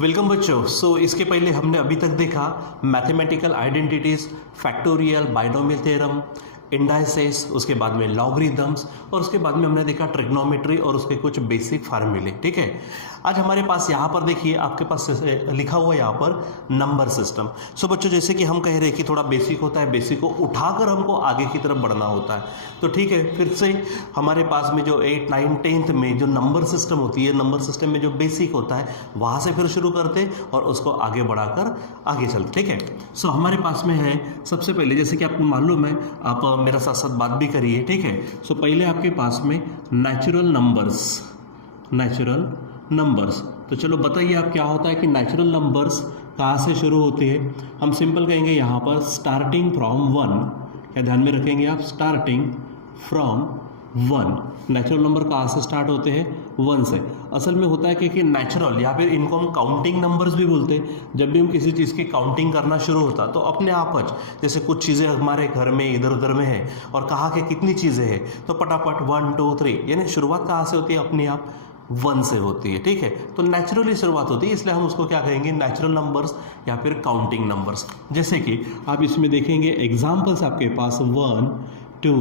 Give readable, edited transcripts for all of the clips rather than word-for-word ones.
Welcome बच्चों। इसके पहले हमने अभी तक देखा mathematical identities, factorial, binomial theorem, indices, उसके बाद में लॉगरिदम्स और उसके बाद में हमने देखा ट्रिग्नोमेट्री और उसके कुछ बेसिक फार्मूले। ठीक है, आज हमारे पास यहाँ पर देखिए आपके पास लिखा हुआ है यहाँ पर नंबर सिस्टम। बच्चों जैसे कि हम कह रहे हैं कि थोड़ा बेसिक होता है, बेसिक को उठाकर हमको आगे की तरफ बढ़ना होता है। तो ठीक है, फिर से हमारे पास में जो 8, 9, 10th में जो नंबर सिस्टम होती है, नंबर सिस्टम में जो बेसिक होता है वहाँ से फिर शुरू करते और उसको आगे बढ़ाकर आगे चलते। ठीक है, हमारे पास में है सबसे पहले, जैसे कि आपको मालूम है, आप मेरा साथ साथ बात भी करिए। ठीक है, पहले आपके पास में नेचुरल नंबर्स। तो चलो बताइए आप, क्या होता है कि नेचुरल नंबर्स कहाँ से शुरू होते हैं। हम सिंपल कहेंगे यहाँ पर स्टार्टिंग फ्रॉम 1। क्या ध्यान में रखेंगे आप, स्टार्टिंग फ्रॉम 1। नेचुरल नंबर कहाँ से स्टार्ट होते हैं, 1 से। असल में होता है कि नेचुरल या फिर इनको हम काउंटिंग नंबर्स भी बोलते हैं। जब भी हम किसी चीज़ की काउंटिंग करना शुरू होता तो अपने आप जैसे कुछ चीज़ें हमारे घर में इधर उधर में है और कहा कि कितनी चीज़ें हैं, तो पटापट 1, 2, 3, यानी शुरुआत कहाँ से होती है, अपने आप 1 से होती है। ठीक है, तो नेचुरली शुरुआत होती है, इसलिए हम उसको क्या कहेंगे, नेचुरल नंबर्स या फिर काउंटिंग नंबर्स। जैसे कि आप इसमें देखेंगे एग्जाम्पल्स आपके पास 1, 2,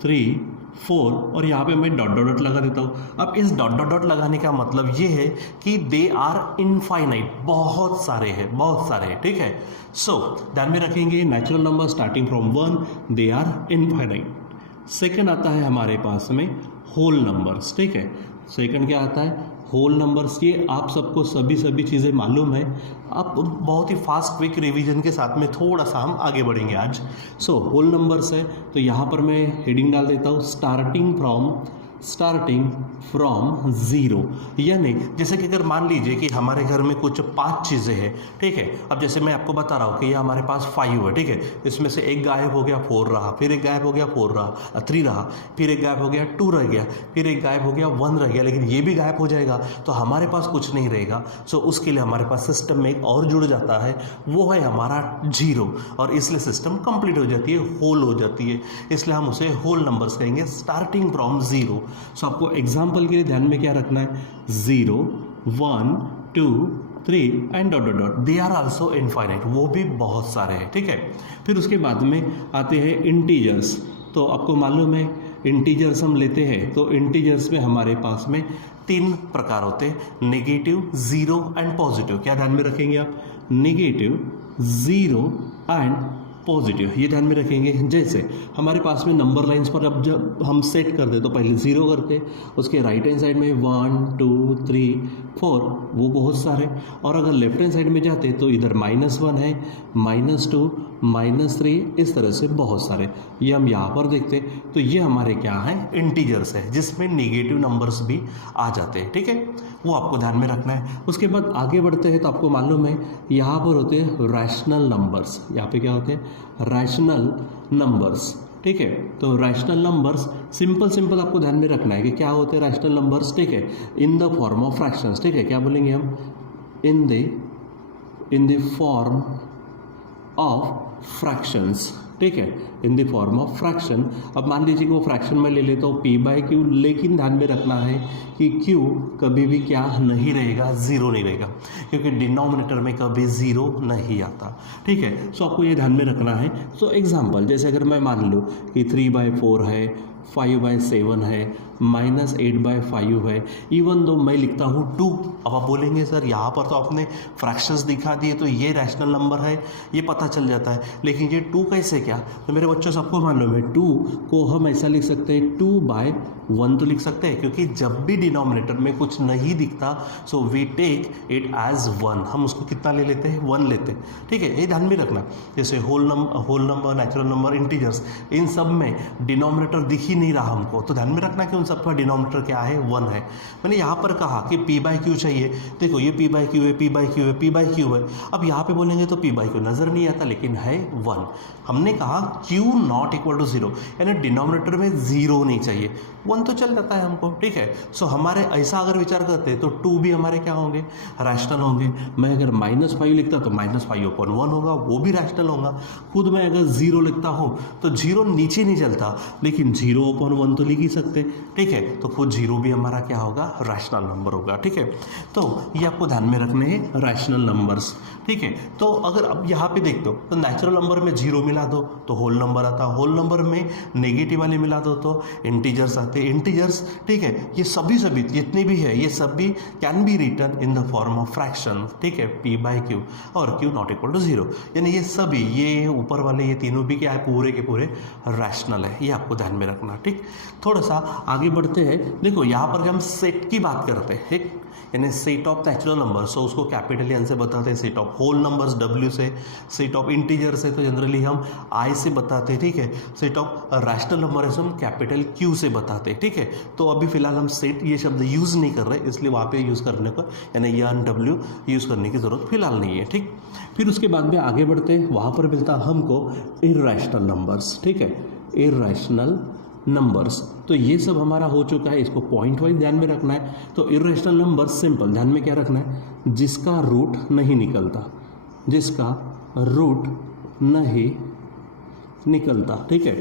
3, 4 और यहाँ पे मैं डॉट डॉट डॉट लगा देता हूँ। अब इस डॉट डॉट डॉट लगाने का मतलब ये है कि दे आर इनफाइनाइट, बहुत सारे हैं। ठीक है, ध्यान में रखेंगे natural number starting from 1, they are infinite. Second आता है हमारे पास में होल नंबर्स। ठीक है, सेकंड क्या आता है, होल नंबर्स। ये आप सबको सभी चीज़ें मालूम है। आप बहुत ही फास्ट क्विक रिवीजन के साथ में थोड़ा सा हम आगे बढ़ेंगे आज। होल नंबर्स है, तो यहाँ पर मैं हेडिंग डाल देता हूँ स्टार्टिंग फ्रॉम 0। यानी जैसे कि अगर मान लीजिए कि हमारे घर में कुछ 5 चीज़ें हैं। ठीक है, अब जैसे मैं आपको बता रहा हूँ कि ये हमारे पास 5 है। ठीक है, इसमें से एक गायब हो गया, 4 रहा, फिर एक गायब हो गया, 4 रहा, 3 रहा, फिर एक गायब हो गया, 2 रह गया, फिर एक गायब हो गया, 1 रह गया, लेकिन ये भी गायब हो जाएगा तो हमारे पास कुछ नहीं रहेगा। उसके लिए हमारे पास सिस्टम में एक और जुड़ जाता है, वो है हमारा 0, और इसलिए सिस्टम कंप्लीट हो जाती है, होल हो जाती है, इसलिए हम उसे होल नंबर्स कहेंगे स्टार्टिंग फ्रॉम 0। आपको एग्जाम्पल के लिए ध्यान में क्या रखना है, 0, 1, 2, 3 and dot dot dot, they are also infinite, वो भी बहुत सारे हैं। ठीक है, फिर उसके बाद में आते हैं इंटीजर्स। तो आपको मालूम है इंटीजर्स हम लेते हैं, तो इंटीजर्स में हमारे पास में 3 प्रकार होते हैं, नेगेटिव, 0 एंड पॉजिटिव। क्या ध्यान में रखेंगे आप, नेगेटिव, 0 एंड पॉजिटिव, ये ध्यान में रखेंगे। जैसे हमारे पास में नंबर लाइंस पर अब जब हम सेट कर दे तो पहले 0 करते, उसके राइट हैंड साइड में 1, 2, 3, 4, वो बहुत सारे, और अगर लेफ्ट हैंड साइड में जाते तो इधर -1 है, -2, -3, इस तरह से बहुत सारे। ये हम यहाँ पर देखते तो ये हमारे क्या हैं, इंटीजर्स है, जिसमें नेगेटिव नंबर्स भी आ जाते हैं। ठीक है, वो आपको ध्यान में रखना है। उसके बाद आगे बढ़ते हैं तो आपको मालूम है यहाँ पर होते हैं रैशनल नंबर्स। यहाँ पे क्या होते हैं, रैशनल नंबर्स। ठीक है, तो रैशनल नंबर्स सिंपल आपको ध्यान में रखना है कि क्या होते हैं रैशनल नंबर्स। ठीक है, इन द फॉर्म ऑफ फ्रैक्शंस। ठीक है, क्या बोलेंगे हम, इन द फॉर्म ऑफ फ्रैक्शंस। ठीक है, इन द फॉर्म ऑफ फ्रैक्शन। अब मान लीजिए कि वो फ्रैक्शन में ले लेता हूँ p/q, लेकिन ध्यान में रखना है कि q कभी भी क्या नहीं रहेगा, 0 नहीं रहेगा, क्योंकि डिनोमिनेटर में कभी 0 नहीं आता। ठीक है, आपको ये ध्यान में रखना है। एग्जाम्पल, जैसे अगर मैं मान लूँ कि 3/4 है, 5/7 है, -8/5 है, इवन दो मैं लिखता हूँ 2। अब आप बोलेंगे सर यहाँ पर तो आपने फ्रैक्शंस दिखा दिए, तो ये रैशनल नंबर है, ये पता चल जाता है, लेकिन ये 2 कैसे, क्या? तो मेरे बच्चों सबको मालूम है 2 को हम ऐसा लिख सकते हैं, 2/1 तो लिख सकते हैं, क्योंकि जब भी डिनोमिनेटर में कुछ नहीं दिखता वी टेक इट एज 1, हम उसको कितना ले लेते हैं, 1 लेते हैं। ठीक है, ये ध्यान में रखना। जैसे whole number, natural number, integers, इन सब में डिनोमिनेटर दिख ही नहीं रहा हमको, तो ध्यान में रखना कि उन सबका डिनोमिनेटर क्या है, 1 है। मैंने यहाँ पर कहा कि p/q चाहिए, देखो ये p/q है, p/q है, p/q है। अब यहाँ पे बोलेंगे तो p/q नज़र नहीं आता, लेकिन है 1। हमने कहा q नॉट इक्वल टू 0, यानी डिनोमिनेटर में 0 नहीं चाहिए, 1 तो चल जाता है हमको। ठीक है, हमारे ऐसा अगर विचार करते तो 2 भी हमारे क्या होंगे, रैशनल होंगे। मैं अगर -5 लिखता तो -5/1 होगा, वो भी रैशनल होगा। खुद मैं अगर 0 लिखता हूँ तो 0 नीचे नहीं चलता, लेकिन 0/1 तो लिख ही सकते। ठीक है, तो खुद जीरो भी हमारा क्या होगा, रैशनल नंबर होगा। ठीक है, तो ये आपको ध्यान में रखने हैं रैशनल नंबर्स। ठीक है, तो अगर अब यहाँ पे देखते हो तो नेचुरल नंबर में जीरो मिला दो तो होल नंबर आता, होल नंबर में नेगेटिव वाले मिला दो तो इंटीजर्स आते, इंटीजर्स। ठीक है, ये सभी जितने भी है ये सभी can be written in the form of fraction. ठीक है, पी बाई क्यू और Q not equal to zero, यानी ये सभी ये ऊपर वाले ये तीनों भी क्या है, पूरे के पूरे रैशनल है। ये आपको ध्यान में रखना। ठीक, थोड़ा सा आगे बढ़ते हैं। देखो यहाँ पर हम सेट की बात करते हैं, ठीक, यानी सेट ऑफ नेचुरल नंबर्स, तो उसको कैपिटल एन से बताते हैं, set of whole numbers W से, सेट ऑफ इंटीजर से तो जनरली हम आई से बताते हैं। ठीक है, सेट ऑफ रैशनल नंबर है हम कैपिटल क्यू से बताते हैं। ठीक है, तो अभी फिलहाल हम सेट ये शब्द यूज़ नहीं कर रहे, इसलिए वहाँ पे यूज़ करने को यानी एन डब्ल्यू यूज़ करने की ज़रूरत फिलहाल नहीं है। ठीक, फिर उसके बाद में आगे बढ़ते हैं, वहाँ पर मिलता हमको इर्रेशनल नंबर्स। ठीक है, इर्रेशनल नंबर्स, तो ये सब हमारा हो चुका है, इसको पॉइंट वाइज ध्यान में रखना है। तो इर्रेशनल नंबर्स सिंपल ध्यान में क्या रखना है, जिसका रूट नहीं निकलता, जिसका रूट नहीं निकलता। ठीक है,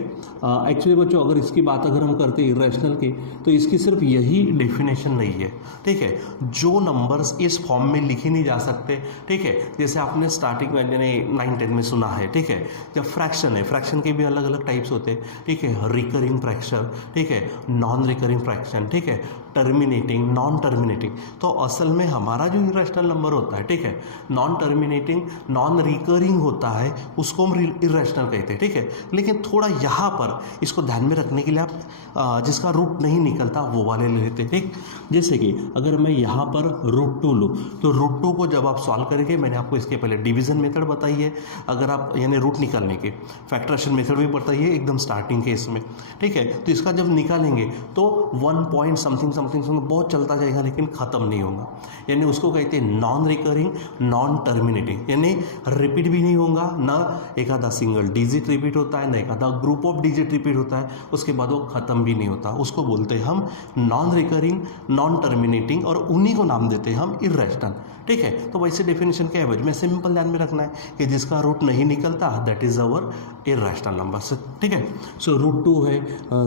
एक्चुअली बच्चों अगर इसकी बात अगर हम करते हैं इर्रेशनल की, तो इसकी सिर्फ यही डेफिनेशन नहीं है। ठीक है, जो नंबर्स इस फॉर्म में लिखे नहीं जा सकते, ठीक है, जैसे आपने स्टार्टिंग में यानी 9-10 में सुना है। ठीक है, जब फ्रैक्शन है, फ्रैक्शन के भी अलग अलग टाइप्स होते हैं। ठीक है, रिकरिंग फ्रैक्शन, ठीक है, नॉन रिकरिंग फ्रैक्शन, ठीक है, टर्मिनेटिंग, नॉन टर्मिनेटिंग। तो असल में हमारा जो इर्रेशनल नंबर होता है, ठीक है, नॉन टर्मिनेटिंग नॉन रिकरिंग होता है, उसको हम इर्रेशनल कहते हैं। ठीक है, लेकिन थोड़ा यहाँ पर इसको ध्यान में रखने के लिए आप जिसका रूट नहीं निकलता वो वाले ले लेते हैं। ठीक, जैसे कि अगर मैं यहाँ पर रूट 2 लूँ तो रूट 2 को जब आप सॉल्व करेंगे, मैंने आपको इसके पहले डिवीजन मेथड बताई है, अगर आप यानी रूट निकालने के, फैक्टरेशन मेथड भी बताई है एकदम स्टार्टिंग के इसमें। ठीक है, तो इसका जब निकालेंगे तो 1 पॉइंट समथिंग बहुत चलता जाएगा लेकिन ख़त्म नहीं होगा, यानी उसको कहते हैं नॉन रिकरिंग नॉन टर्मिनेटिंग, यानी रिपीट भी नहीं होगा, ना एक आधा सिंगल डिजिट रिपीट होता है, ना एक आधा ग्रुप ऑफ डिजिट रिपीट होता है, उसके बाद वो ख़त्म भी नहीं होता, उसको बोलते हैं हम नॉन रिकरिंग नॉन टर्मिनेटिंग, और उन्हीं को नाम देते हैं हम इर्रेशनल। ठीक है, तो वैसे डेफिनेशन क्या है, में सिंपल ध्यान में रखना है कि जिसका रूट नहीं निकलता that is our irrational number. ठीक है, सो रूट 2 है,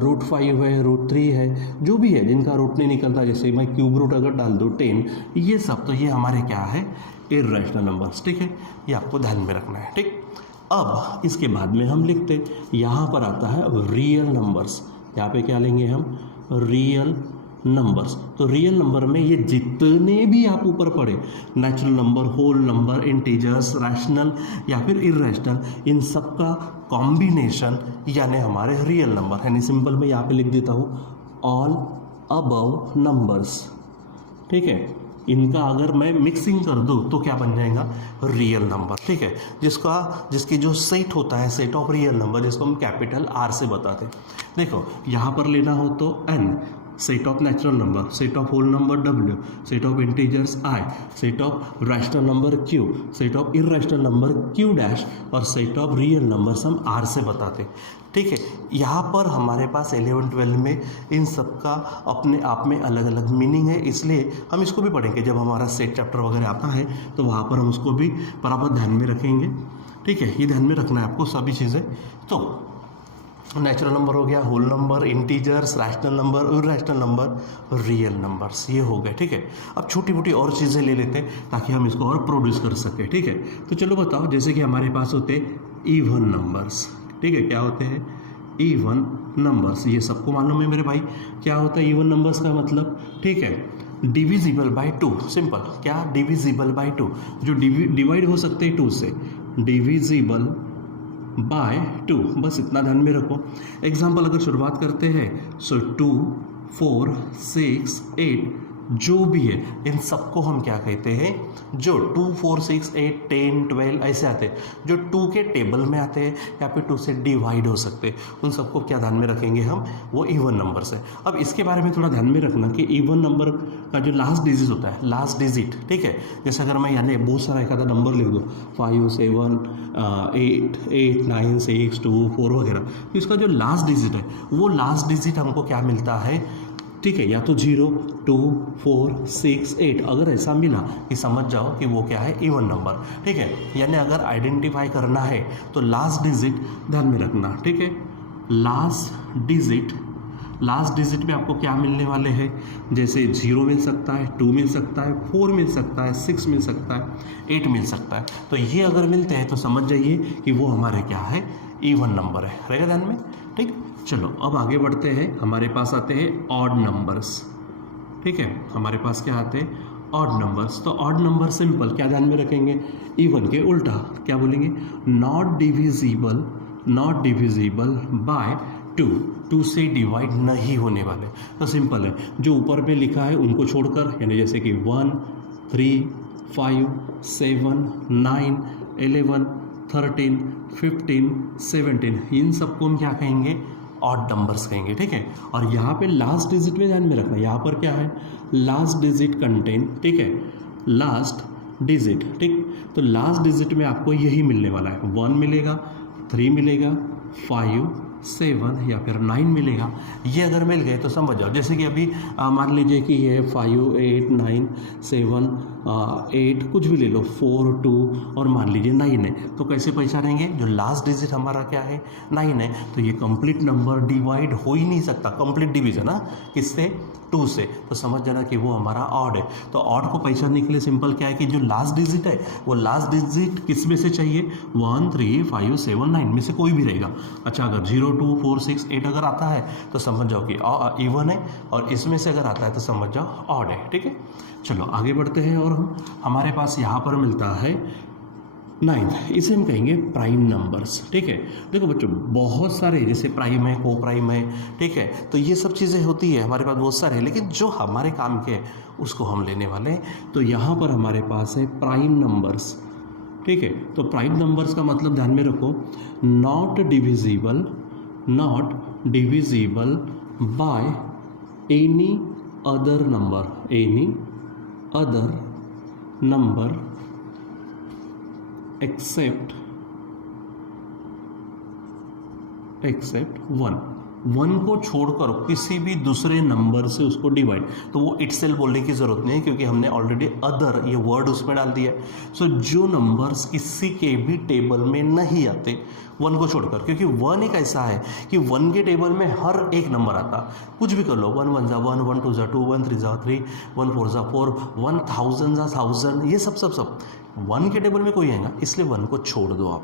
रूट 5 है, रूट 3 है, जो भी है जिनका रूट नहीं निकलता, जैसे मैं क्यूब रूट अगर डाल दूँ 10, ये सब तो ये हमारे क्या है, इर्रेशनल नंबर्स। ठीक है, ये आपको ध्यान में रखना है। ठीक, अब इसके बाद में हम लिखते, यहाँ पर आता है रियल नंबर्स। यहाँ पे क्या लेंगे हम, रियल नंबर्स। तो रियल नंबर में ये जितने भी आप ऊपर पढ़े, natural number, whole number, integers, rational या फिर इर्रेशनल, इन सब का कॉम्बिनेशन यानी हमारे रियल नंबर। यानी सिंपल मैं यहाँ पे लिख देता हूँ ऑल अबव नंबर्स। ठीक है, इनका अगर मैं मिक्सिंग कर दूँ तो क्या बन जाएगा, रियल नंबर। ठीक है, जिसकी जो सेट होता है, सेट ऑफ रियल नंबर, जिसको हम कैपिटल आर से बताते हैं। देखो यहाँ पर लेना हो तो N, set of natural number, set of whole number W, set of integers I, set of rational number Q, set of irrational number Q dash, और सेट ऑफ रियल नंबर्स हम आर से बताते। ठीक है, यहाँ पर हमारे पास 11-12 में इन सब का अपने आप में अलग अलग मीनिंग है, इसलिए हम इसको भी पढ़ेंगे जब हमारा सेट चैप्टर वगैरह आता है, तो वहाँ पर हम उसको भी बराबर ध्यान में रखेंगे। ठीक है, ये ध्यान में रखना है आपको सभी चीज़ें। तो नेचुरल नंबर हो गया, whole number, integers, rational number, irrational number, real numbers, ये हो गए। ठीक है, अब छोटी मोटी और चीज़ें ले लेते हैं ताकि हम इसको और प्रोड्यूस कर सकें। ठीक है, तो चलो बताओ, जैसे कि हमारे पास होते इवन नंबर्स। ठीक है, क्या होते हैं, इवन नंबर्स, ये सबको मालूम है मेरे भाई, क्या होता है इवन नंबर्स का मतलब। ठीक है, डिविजिबल बाय 2, सिंपल, क्या, डिविजिबल बाय 2, जो डिवाइड हो सकते हैं 2 से, डिविजिबल बाय 2, बस इतना ध्यान में रखो। एग्जाम्पल अगर शुरुआत करते हैं, सो 2, 4, 6, 8 जो भी है, इन सबको हम क्या कहते हैं, जो 2, 4, 6, 8, 10, 12 ऐसे आते हैं, जो 2 के टेबल में आते हैं या फिर 2 से डिवाइड हो सकते हैं, उन सबको क्या ध्यान में रखेंगे हम, वो इवन नंबर्स है। अब इसके बारे में थोड़ा ध्यान में रखना कि इवन नंबर का जो लास्ट डिजिट होता है, लास्ट डिजिट, ठीक है, जैसे अगर मैं यानी बहुत सारा एक आधा नंबर लिख दूँ, 5, 7, 8, 9, 6, 2, 4 वगैरह, तो इसका जो लास्ट डिजिट है, वो लास्ट डिजिट हमको क्या मिलता है, ठीक है, या तो 0, 2, 4, 6, 8, अगर ऐसा मिला कि समझ जाओ कि वो क्या है, इवन नंबर। ठीक है, यानी अगर आइडेंटिफाई करना है तो लास्ट डिजिट ध्यान में रखना। ठीक है, लास्ट डिजिट लास्ट डिजिट में आपको क्या मिलने वाले हैं, जैसे 0 मिल सकता है, 2 मिल सकता है, 4 मिल सकता है, 6 मिल सकता है, 8 मिल सकता है। तो ये अगर मिलते हैं तो समझ जाइए कि वो हमारे क्या है, इवन नंबर है। रहेगा ध्यान में, ठीक। चलो अब आगे बढ़ते हैं, हमारे पास आते हैं ऑड नंबर्स। ठीक है, हमारे पास क्या आते हैं, ऑड नंबर्स। तो ऑड नंबर सिंपल क्या ध्यान में रखेंगे, इवन के उल्टा क्या बोलेंगे, नॉट डिविजिबल बाय 2 से डिवाइड नहीं होने वाले। तो सिंपल है, जो ऊपर में लिखा है उनको छोड़कर, यानी जैसे कि 1, 3, 5, 7, 9, 11, 13, 15, 17, इन सबको हम क्या कहेंगे, ऑड नंबर्स कहेंगे। ठीक है, और यहाँ पे लास्ट डिजिट में ध्यान में रखना, यहाँ पर क्या है, लास्ट डिजिट कंटेन, ठीक है, लास्ट डिजिट। ठीक, तो लास्ट डिजिट में आपको यही मिलने वाला है, 1 मिलेगा, 3 मिलेगा, 5, 7 या फिर 9 मिलेगा। ये अगर मिल गए तो समझ जाओ, जैसे कि अभी मान लीजिए कि ये 5, 8, 9, 7, 8 कुछ भी ले लो, 4, 2 और मान लीजिए 9 है, तो कैसे पहचानेंगे, जो लास्ट डिजिट हमारा क्या है, 9 है, तो ये कंप्लीट नंबर डिवाइड हो ही नहीं सकता, कंप्लीट डिवीजन ना किससे, 2 से, तो समझ जाना कि वो हमारा ऑड है। तो ऑड को पहचानने के लिए सिंपल क्या है कि जो लास्ट डिजिट है वो लास्ट डिजिट किस में से चाहिए, 1, 3, 5, 7, 9 में से कोई भी रहेगा। अच्छा, अगर 0, 2, 4, 6, 8 अगर आता है तो समझ जाओ कि इवन है, और इसमें से अगर आता है तो समझ जाओ ऑड है। ठीक है, चलो आगे बढ़ते हैं, और हमारे पास यहाँ पर मिलता है 9, इसे हम कहेंगे प्राइम नंबर्स। ठीक है, देखो बच्चों बहुत सारे, जैसे प्राइम है, को प्राइम है, ठीक है, तो ये सब चीज़ें होती है हमारे पास बहुत सारे, लेकिन जो हमारे काम के है उसको हम लेने वाले हैं। तो यहाँ पर हमारे पास है प्राइम नंबर्स। ठीक है, तो प्राइम नंबर्स का मतलब ध्यान में रखो, not divisible by any other number except 1 को छोड़कर किसी भी दूसरे नंबर से उसको डिवाइड, तो वो इटसेल्फ बोलने की ज़रूरत नहीं है, क्योंकि हमने ऑलरेडी अदर ये वर्ड उसमें डाल दिया है। सो जो नंबर्स किसी के भी टेबल में नहीं आते 1 को छोड़कर, क्योंकि 1 एक ऐसा है कि 1 के टेबल में हर एक नंबर आता, कुछ भी कर लो, 1 1 जा 1, 1 2 जा 2, 1 3 जा 3, 1 4 जा 4, 1000 जा 1000, ये सब 1 के टेबल में कोई आएगा, इसलिए 1 को छोड़ दो आप।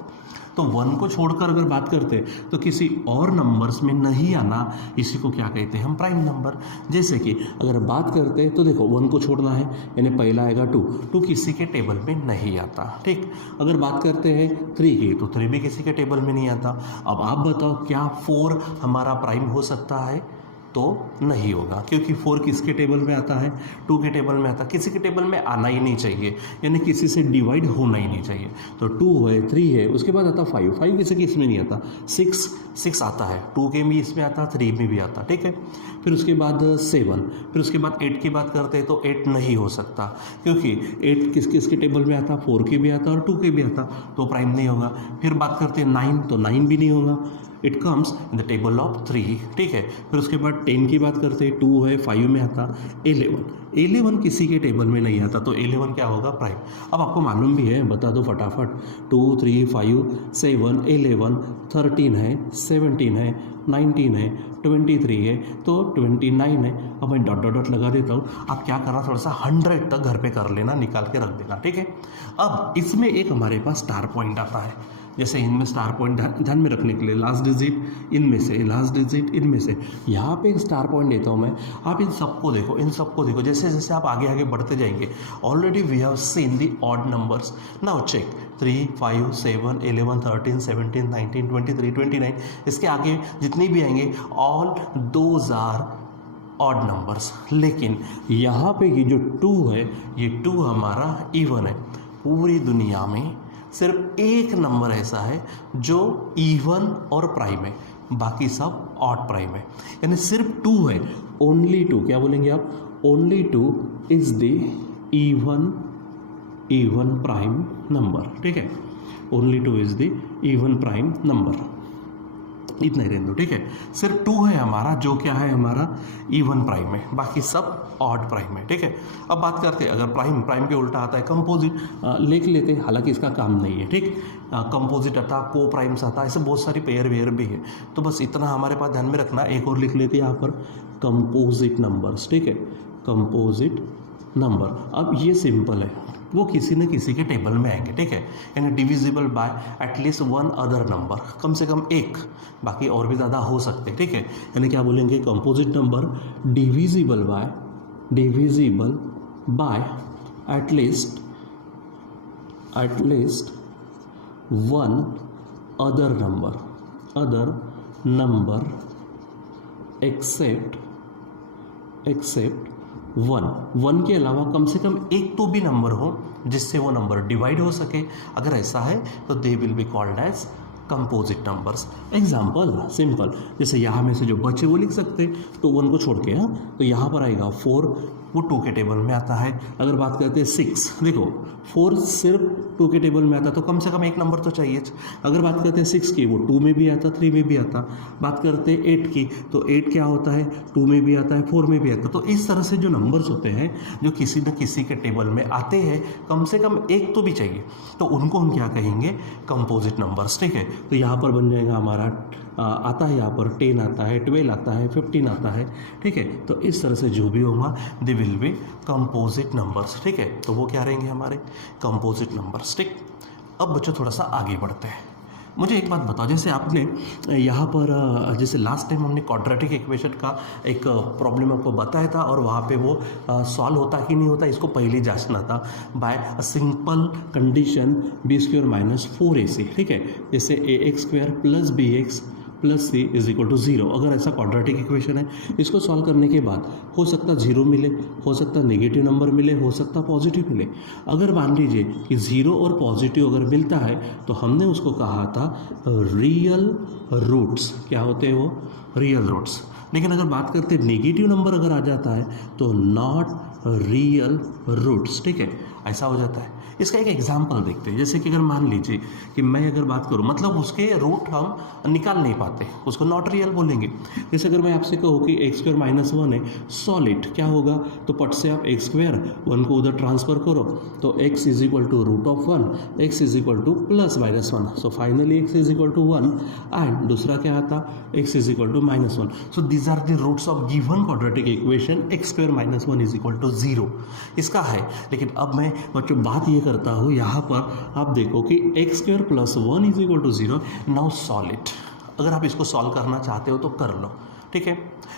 तो 1 को छोड़कर अगर बात करते हैं तो किसी और नंबर्स में नहीं आना, इसी को क्या कहते हैं हम, प्राइम नंबर। जैसे कि अगर बात करते हैं तो देखो 1 को छोड़ना है, यानी पहला आएगा 2 किसी के टेबल में नहीं आता। ठीक, अगर बात करते हैं 3 की, तो 3 भी किसी के टेबल में नहीं आता। अब आप बताओ क्या 4 हमारा प्राइम हो सकता है, तो नहीं होगा, क्योंकि 4 किसके टेबल में आता है, 2 के टेबल में आता है, किसी के टेबल में आना ही नहीं चाहिए, यानी किसी से डिवाइड होना ही नहीं चाहिए। तो 2 है, 3 है, उसके बाद आता 5 किसी के इसमें नहीं आता, 6 आता है, 2 के भी इसमें आता, 3 में भी आता। ठीक है, फिर उसके बाद 7, फिर उसके बाद 8 की बात करते हैं तो 8 नहीं हो सकता, क्योंकि 8 किसके टेबल में आता, 4 के भी आता और 2 के भी आता, तो प्राइम नहीं होगा। फिर बात करते हैं 9, तो 9 भी नहीं होगा, it comes in the table of 3। ठीक है, फिर उसके बाद 10 की बात करते हैं, 2 है, 5 में आता, 11 किसी के टेबल में नहीं आता, तो 11 क्या होगा, प्राइम। अब आपको मालूम भी है, बता दो फटाफट, 2 3 5 7 11 13 है, 17 है, 19 है, 23 है, तो 29 है। अब मैं डॉट लगा देता हूँ, आप क्या करना, थोड़ा सा 100 तक घर पे कर लेना, निकाल के रख देना। ठीक है, अब इसमें एक हमारे पास स्टार पॉइंट आता है, जैसे इनमें स्टार पॉइंट ध्यान में रखने के लिए, लास्ट डिजिट इनमें से, लास्ट डिजिट इनमें से, यहाँ पे एक स्टार पॉइंट देता हूँ मैं। आप इन सबको देखो, जैसे जैसे आप आगे बढ़ते जाएंगे, already we have seen the odd numbers. Now check 3 5 7 11 13 17 19 23 29, इसके आगे जितनी भी आएंगे all those are odd numbers. लेकिन यहाँ पे ये जो 2 है, ये 2 हमारा इवन है। पूरी दुनिया में सिर्फ एक नंबर ऐसा है जो इवन और प्राइम है, बाकी सब ऑड प्राइम है, यानी सिर्फ 2 है, ओनली 2। क्या बोलेंगे आप, only 2 is the even prime number. ठीक है, only 2 is the even prime number. इतना ही रहने दो, ठीक है। सिर्फ 2 है हमारा, जो क्या है हमारा इवन प्राइम है, बाकी सब ऑड प्राइम है, ठीक है। अब बात करते हैं अगर प्राइम के उल्टा आता है कंपोजिट, लिख लेते हैं, हालांकि इसका काम नहीं है, ठीक। कंपोजिट आता, को प्राइम्स आता, ऐसे बहुत सारी पेयर वेयर भी है, तो बस इतना हमारे पास ध्यान में रखना। एक और लिख लेते हैं यहाँ पर कंपोजिट नंबर्स, ठीक है, कंपोजिट नंबर। अब ये सिंपल है, वो किसी न किसी के टेबल में आएंगे, ठीक है, यानी divisible by at least one other number, कम से कम एक, बाकी और भी ज़्यादा हो सकते हैं, ठीक है। यानी क्या बोलेंगे, composite number divisible by at least one other number except one के अलावा कम से कम एक तो भी नंबर हो जिससे वो नंबर डिवाइड हो सके। अगर ऐसा है तो they will be called as composite numbers. Example simple, जैसे यहाँ में से जो बचे वो लिख सकते, तो 1 को छोड़ के, हाँ, तो यहाँ पर आएगा 4, वो 2 के टेबल में आता है। अगर बात करते हैं 6, देखो 4 सिर्फ 2 के टेबल में आता, तो कम से कम एक नंबर तो चाहिए। अगर बात करते हैं 6 की, वो 2 में भी आता, 3 में भी आता। बात करते हैं 8 की, तो 8 क्या होता है, 2 में भी आता है, 4 में भी आता। तो इस तरह से जो नंबर्स होते हैं जो किसी न किसी के टेबल में आते हैं, कम से कम एक तो भी चाहिए, तो उनको हम क्या कहेंगे, कंपोजिट नंबर्स, ठीक है। तो यहाँ पर बन जाएगा हमारा आता है, यहाँ पर 10 आता है, 12 आता है, 15 आता है, ठीक है। तो इस तरह से जो भी होगा दे विल बी कंपोजिट नंबर्स, ठीक है। तो वो क्या रहेंगे हमारे कंपोजिट नंबर्स, ठीक। अब बच्चों थोड़ा सा आगे बढ़ते हैं। मुझे एक बात बताओ, जैसे आपने यहाँ पर जैसे लास्ट टाइम हमने क्वाड्रेटिक इक्वेशन का एक प्रॉब्लम आपको बताया था, और वहाँ पे वो सॉल्व होता कि नहीं होता इसको पहले जांचना था bye a simple condition b² - 4ac, ठीक है। जैसे ax² + bx + c = 0। अगर ऐसा क्वाड्रेटिक इक्वेशन है, इसको सॉल्व करने के बाद हो सकता 0 मिले, हो सकता नेगेटिव नंबर मिले, हो सकता पॉजिटिव मिले। अगर मान लीजिए कि 0 और पॉजिटिव अगर मिलता है तो हमने उसको कहा था रियल रूट्स। क्या होते हैं वो, रियल रूट्स। लेकिन अगर बात करते हैं नेगेटिव नंबर अगर आ जाता है तो नॉट रियल रूट्स, ठीक है, ऐसा हो जाता है। इसका एक एग्जाम्पल देखते हैं, जैसे कि अगर मान लीजिए कि मैं अगर बात करूं, मतलब उसके रूट हम निकाल नहीं पाते, उसको नॉट रियल बोलेंगे। जैसे अगर मैं आपसे कहूँ कि x² - 1 है सॉलिड, क्या होगा, तो पट से आप x² 1 को उधर ट्रांसफर करो, तो x = √1, x = +-1, so finally x = 1, and दूसरा क्या आता, x = -1। So these are the roots of given quadratic equation x² - 1 = 0, इसका है। लेकिन अब मैं बच्चों बात ये करता हूँ, यहाँ पर आप देखो कि x² + 1 = 0, नाउ सॉलिड। अगर आप इसको सॉल्व करना चाहते हो तो कर लो, ठीक है।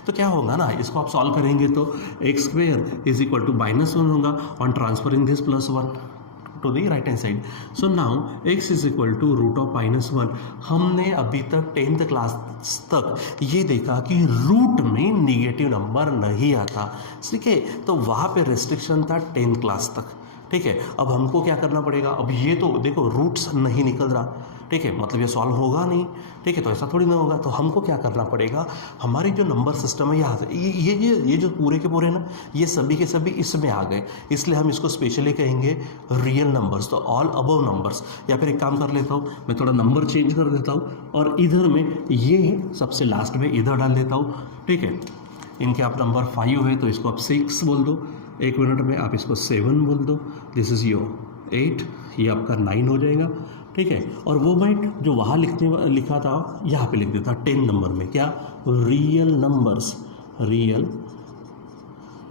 तो क्या होगा ना, इसको आप सॉल्व करेंगे तो x² = -1 होगा on transferring this +1 to the right hand side. So now x = √(-1). हमने अभी तक 10th क्लास तक ये देखा कि रूट में निगेटिव नंबर नहीं आता, ठीक है। तो वहाँ पे रेस्ट्रिक्शन था 10th क्लास तक, ठीक है। अब हमको क्या करना पड़ेगा, अब ये तो देखो रूट्स नहीं निकल रहा, ठीक है, मतलब ये सॉल्व होगा नहीं, ठीक है, तो ऐसा थोड़ी ना होगा। तो हमको क्या करना पड़ेगा, हमारी जो नंबर सिस्टम है यहाँ से ये जो पूरे के पूरे ना, ये सभी के सभी इसमें आ गए, इसलिए हम इसको स्पेशली कहेंगे रियल नंबर्स, तो ऑल अबव नंबर्स। या फिर एक काम कर लेता हूँ, मैं थोड़ा नंबर चेंज कर देता हूँ और इधर में ये सबसे लास्ट में इधर डाल देता हूँ, ठीक है। इनके आप नंबर 5 है तो इसको आप 6 बोल दो, 1 मिनट में आप इसको 7 बोल दो, दिस इज़ योर 8, ये आपका 9 हो जाएगा, ठीक है। और वो मैं जो वहाँ लिखा था यहाँ पे लिख देता 10 नंबर में, क्या, रियल नंबर्स, रियल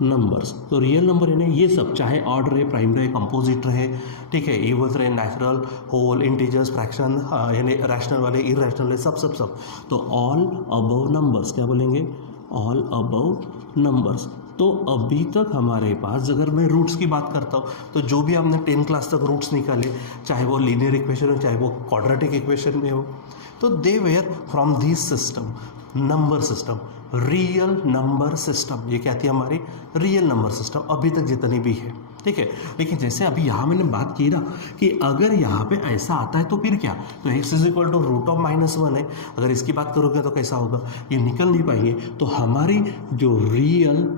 नंबर्स। तो रियल नंबर यानी ये सब, चाहे ऑड रहे, प्राइम रहे, कंपोजिट रहे, ठीक है, इवन रहे, नेचुरल, होल, इंटीजर्स, फ्रैक्शन, यानी रैशनल वाले, इरेशनल है, सब। तो ऑल अबव नंबर्स, क्या बोलेंगे, ऑल अबव नंबर्स। तो अभी तक हमारे पास अगर मैं रूट्स की बात करता हूँ तो जो भी हमने 10 क्लास तक रूट्स निकाले, चाहे वो लीनियर इक्वेशन हो, चाहे वो क्वाड्रेटिक इक्वेशन में हो, तो they were from this system, number system, real number system. ये क्या थी हमारी रियल नंबर सिस्टम अभी तक जितनी भी है, ठीक है। लेकिन जैसे अभी यहाँ मैंने बात की ना कि अगर यहाँ पे ऐसा आता है तो फिर क्या, तो x = √(-1) है। अगर इसकी बात करोगे तो कैसा होगा, ये निकल नहीं पाएंगे। तो हमारी जो रियल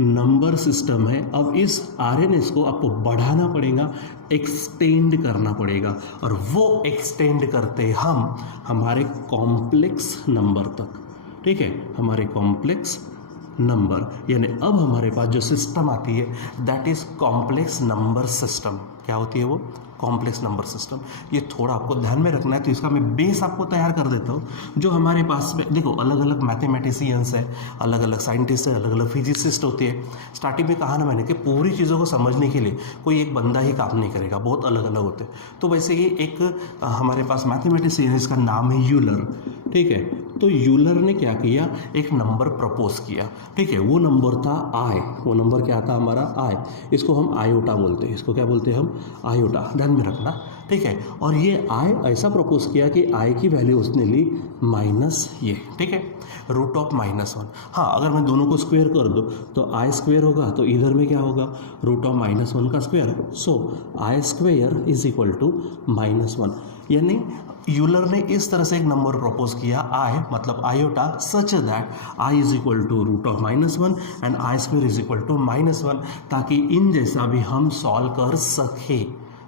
नंबर सिस्टम है, अब इस RNS को आपको बढ़ाना पड़ेगा, एक्सटेंड करना पड़ेगा, और वो एक्सटेंड करते हम हमारे कॉम्प्लेक्स नंबर तक, ठीक है, हमारे कॉम्प्लेक्स नंबर। यानी अब हमारे पास जो सिस्टम आती है that is complex number system. क्या होती है वो? Complex number system. ये थोड़ा आपको ध्यान में रखना है, तो इसका मैं बेस आपको तैयार कर देता हूँ। जो हमारे पास में देखो अलग अलग मैथमेटिशियंस है, अलग अलग साइंटिस्ट है, अलग अलग फिजिसिस्ट होते हैं। स्टार्टिंग में कहा ना मैंने कि पूरी चीज़ों को समझने के लिए कोई एक बंदा ही काम नहीं करेगा, बहुत अलग अलग होते हैं। तो वैसे ही एक हमारे पास मैथमेटिशियन है, इसका नाम है यूलर, ठीक है। तो यूलर ने क्या किया, एक नंबर प्रपोज किया, ठीक है। वो नंबर था आई, वो नंबर क्या था हमारा आई, इसको हम आयोटा बोलते हैं, इसको क्या बोलते हैं हम? आयोटा, ध्यान में रखना, ठीक है। और ये आई ऐसा प्रपोज किया कि आई की वैल्यू उसने ली माइनस ये, ठीक है, रूट ऑफ -1। हाँ, अगर मैं दोनों को स्क्वायर कर दूँ तो आई स्क्वायर होगा, तो इधर में क्या होगा? रूट ऑफ -1 का square. So I square is equal to -1। यानी यूलर ने इस तरह से एक नंबर प्रपोज किया आई मतलब iota, such that I is equal to root of -1 and I square is equal to -1, ताकि इन जैसा भी हम सॉल्व कर सके,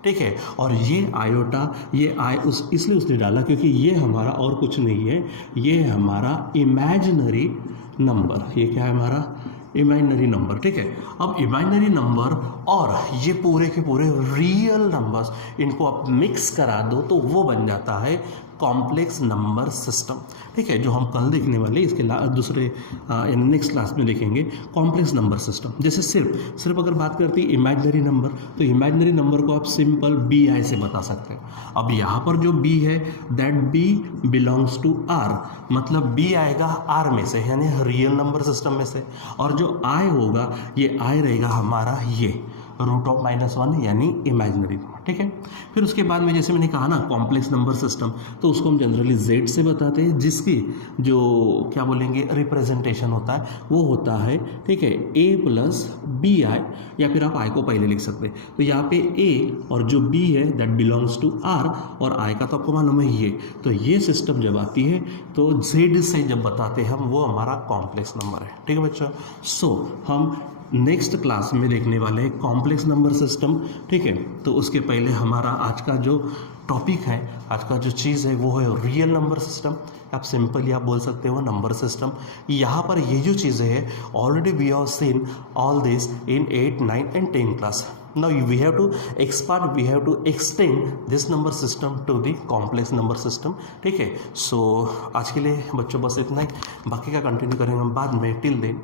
ठीक है। और ये आयोटा, ये आई उस इसलिए उसने डाला क्योंकि ये हमारा और कुछ नहीं है, ये हमारा इमेजिनरी नंबर, ये क्या है हमारा? इमेजिनरी नंबर, ठीक है। अब इमेजिनरी नंबर और ये पूरे के पूरे रियल नंबर्स, इनको आप मिक्स करा दो तो वो बन जाता है कॉम्प्लेक्स नंबर सिस्टम, ठीक है, जो हम कल देखने वाले इसके दूसरे नेक्स्ट क्लास में देखेंगे कॉम्प्लेक्स नंबर सिस्टम। जैसे सिर्फ अगर बात करती है इमेजिनरी नंबर, तो इमेजिनरी नंबर को आप सिंपल BI से बता सकते हैं। अब यहाँ पर जो B है that B belongs to R, मतलब B आएगा R में से, यानी रियल नंबर सिस्टम में से, और जो I होगा ये I रहेगा हमारा ये रूट ऑफ -1 यानी इमेजिनरी नंबर, ठीक है। फिर उसके बाद में जैसे मैंने कहा ना कॉम्प्लेक्स नंबर सिस्टम, तो उसको हम जनरली Z से बताते हैं, जिसकी जो क्या बोलेंगे रिप्रेजेंटेशन होता है वो होता है, ठीक है, A + BI, या फिर आप I को पहले लिख सकते हैं। तो यहाँ पे A और जो B है दैट बिलोंग्स टू R, और I का तो आपको मालूम है ये, तो ये सिस्टम जब आती है तो Z से जब बताते हैं हम, वो हमारा कॉम्प्लेक्स नंबर है, ठीक है बच्चों। सो हम नेक्स्ट क्लास में देखने वाले हैं कॉम्प्लेक्स नंबर सिस्टम, ठीक है। तो उसके पहले हमारा आज का जो टॉपिक है, आज का जो चीज़ है वो है रियल नंबर सिस्टम, आप सिंपली आप बोल सकते हो नंबर सिस्टम। यहाँ पर ये जो चीज़ें हैं already we have seen all this in 8, 9 and 10 class. Now we have to expand, we have to extend this number system to the complex number system, ठीक है। सो आज के लिए बच्चों बस इतना ही, बाकी का कंटिन्यू करेंगे हम बाद में। Till then